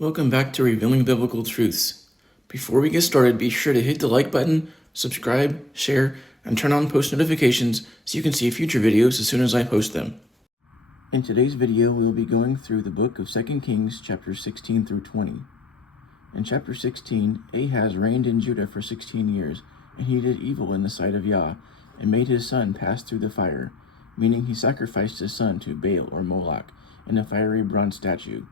Welcome back to Revealing Biblical Truths. Before we get started, be sure to hit the like button, subscribe, share, and turn on post notifications so you can see future videos as soon as I post them. In today's video, we will be going through the book of 2 Kings, chapters 16 through 20. In chapter 16, Ahaz reigned in Judah for 16 years, and he did evil in the sight of Yah, and made his son pass through the fire, meaning he sacrificed his son to Baal or Moloch in a fiery bronze statue.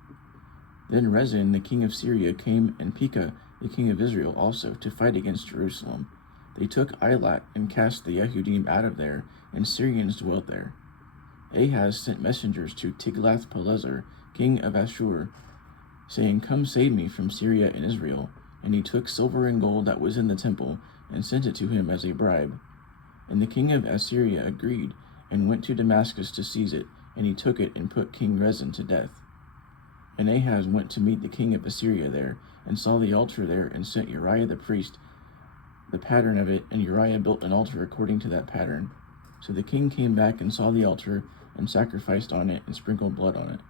Then Rezin, the king of Syria, came, and Pekah, the king of Israel, also, to fight against Jerusalem. They took Eilat and cast the Yehudim out of there, and Syrians dwelt there. Ahaz sent messengers to Tiglath-Pileser, king of Ashur, saying, "Come save me from Syria and Israel." And he took silver and gold that was in the temple, and sent it to him as a bribe. And the king of Assyria agreed, and went to Damascus to seize it, and he took it and put King Rezin to death. And Ahaz went to meet the king of Assyria there, and saw the altar there, and sent Uriah the priest the pattern of it, and Uriah built an altar according to that pattern. So the king came back and saw the altar, and sacrificed on it, and sprinkled blood on it.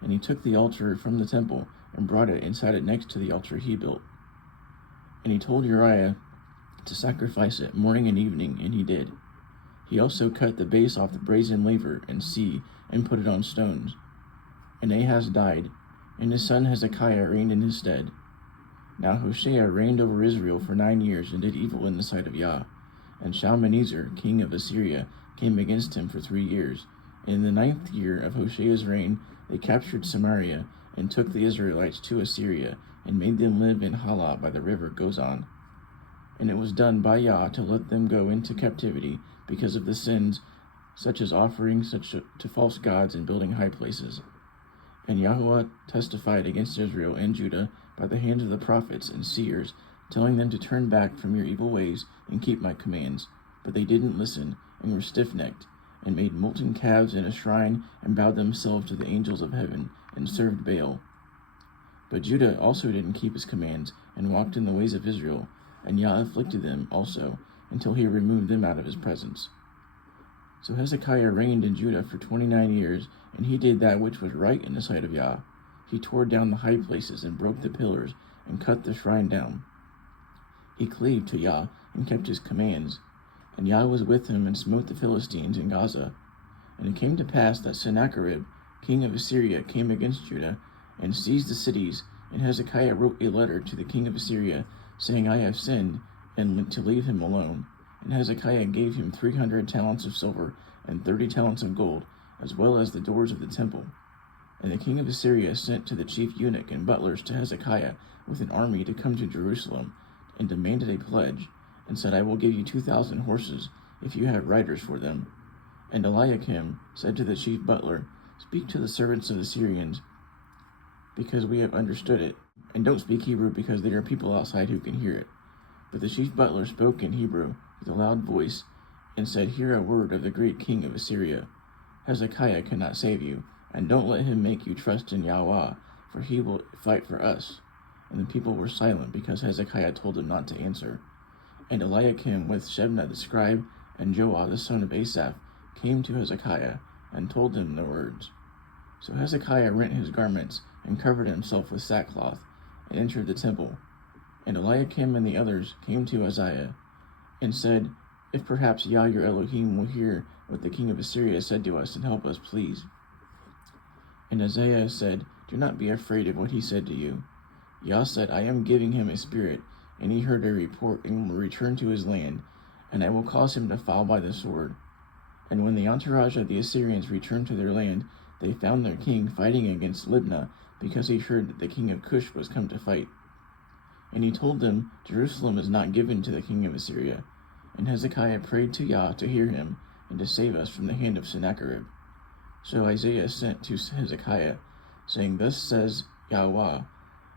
And he took the altar from the temple, and brought it and sat it next to the altar he built. And he told Uriah to sacrifice it morning and evening, and he did. He also cut the base off the brazen laver and sea, and put it on stones. And Ahaz died, and his son Hezekiah reigned in his stead. Now Hoshea reigned over Israel for 9 years, and did evil in the sight of Yah. And Shalmaneser, king of Assyria, came against him for 3 years. And in the 9th year of Hoshea's reign, they captured Samaria, and took the Israelites to Assyria, and made them live in Halah by the river Gozan. And it was done by Yah to let them go into captivity, because of the sins, such as offering to false gods and building high places. And Yahweh testified against Israel and Judah by the hands of the prophets and seers, telling them to turn back from your evil ways and keep my commands. But they didn't listen, and were stiff-necked, and made molten calves in a shrine, and bowed themselves to the angels of heaven, and served Baal. But Judah also didn't keep his commands, and walked in the ways of Israel, and Yah afflicted them also, until he removed them out of his presence. So Hezekiah reigned in Judah for 29 years, and he did that which was right in the sight of Yah. He tore down the high places, and broke the pillars, and cut the shrine down. He cleaved to Yah, and kept his commands. And Yah was with him, and smote the Philistines in Gaza. And it came to pass that Sennacherib, king of Assyria, came against Judah, and seized the cities. And Hezekiah wrote a letter to the king of Assyria, saying, "I have sinned," and to leave him alone. And Hezekiah gave him 300 talents of silver, and 30 talents of gold, as well as the doors of the temple. And the king of Assyria sent to the chief eunuch and butlers to Hezekiah with an army to come to Jerusalem, and demanded a pledge, and said, "I will give you 2,000 horses, if you have riders for them." And Eliakim said to the chief butler, "Speak to the servants of the Assyrians, because we have understood it, and don't speak Hebrew, because there are people outside who can hear it." But the chief butler spoke in Hebrew with a loud voice, and said, "Hear a word of the great king of Assyria. Hezekiah cannot save you, and don't let him make you trust in Yahweh, for he will fight for us." And the people were silent, because Hezekiah told them not to answer. And Eliakim with Shebna the scribe, and Joah the son of Asaph, came to Hezekiah, and told him the words. So Hezekiah rent his garments, and covered himself with sackcloth, and entered the temple. And Eliakim and the others came to Isaiah, and said, "If perhaps Yah your Elohim will hear what the king of Assyria said to us, and help us, please." And Isaiah said, "Do not be afraid of what he said to you. Yah said, I am giving him a spirit, and he heard a report, and will return to his land, and I will cause him to fall by the sword." And when the entourage of the Assyrians returned to their land, they found their king fighting against Libnah, because he heard that the king of Cush was come to fight. And he told them, "Jerusalem is not given to the king of Assyria." And Hezekiah prayed to Yah to hear him, and to save us from the hand of Sennacherib. So Isaiah sent to Hezekiah, saying, "Thus says Yahweh,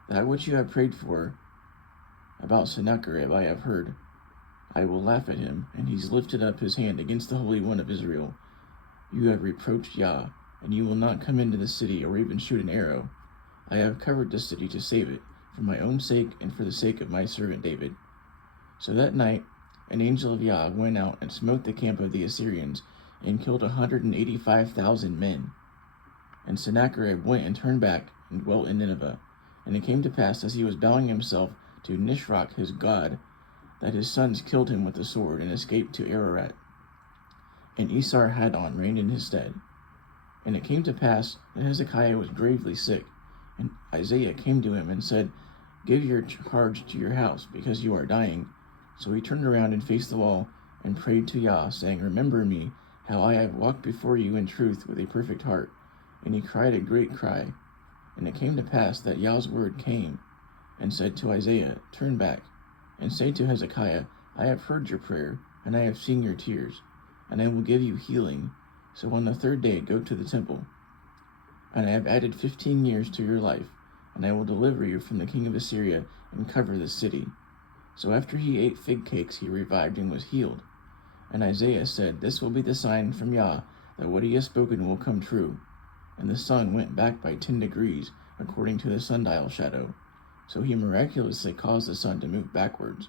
that which you have prayed for about Sennacherib I have heard. I will laugh at him, and he's lifted up his hand against the Holy One of Israel. You have reproached Yah, and you will not come into the city, or even shoot an arrow. I have covered the city to save it, for my own sake, and for the sake of my servant David." So that night an angel of Yah went out and smote the camp of the Assyrians, and killed 185,000 men. And Sennacherib went and turned back, and dwelt in Nineveh. And it came to pass, as he was bowing himself to Nisroch his god, that his sons killed him with the sword, and escaped to Ararat. And Esar-Haddon reigned in his stead. And it came to pass that Hezekiah was gravely sick, and Isaiah came to him and said, Give your charge to your house, because you are dying. So he turned around and faced the wall, and prayed to Yah, saying, Remember me, how I have walked before you in truth with a perfect heart. And he cried a great cry. And it came to pass that Yah's word came, and said to Isaiah, Turn back, and say to Hezekiah, I have heard your prayer, and I have seen your tears, and I will give you healing. So on the third day go to the temple. And I have added 15 years to your life, and I will deliver you from the king of Assyria, and cover this city. So after he ate fig cakes, he revived and was healed. And Isaiah said, This will be the sign from Yah, that what he has spoken will come true. And the sun went back by 10 degrees, according to the sundial shadow. So he miraculously caused the sun to move backwards.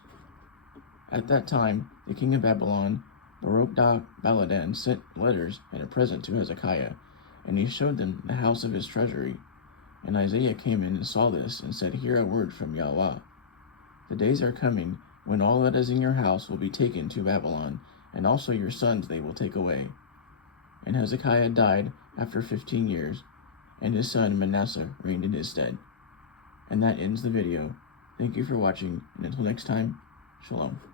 At that time, the king of Babylon, Baruch-baladan, sent letters and a present to Hezekiah, and he showed them the house of his treasury. And Isaiah came in and saw this, and said, Hear a word from Yahweh. The days are coming, when all that is in your house will be taken to Babylon, and also your sons they will take away. And Hezekiah died after 15 years, and his son Manasseh reigned in his stead. And that ends the video. Thank you for watching, and until next time, Shalom.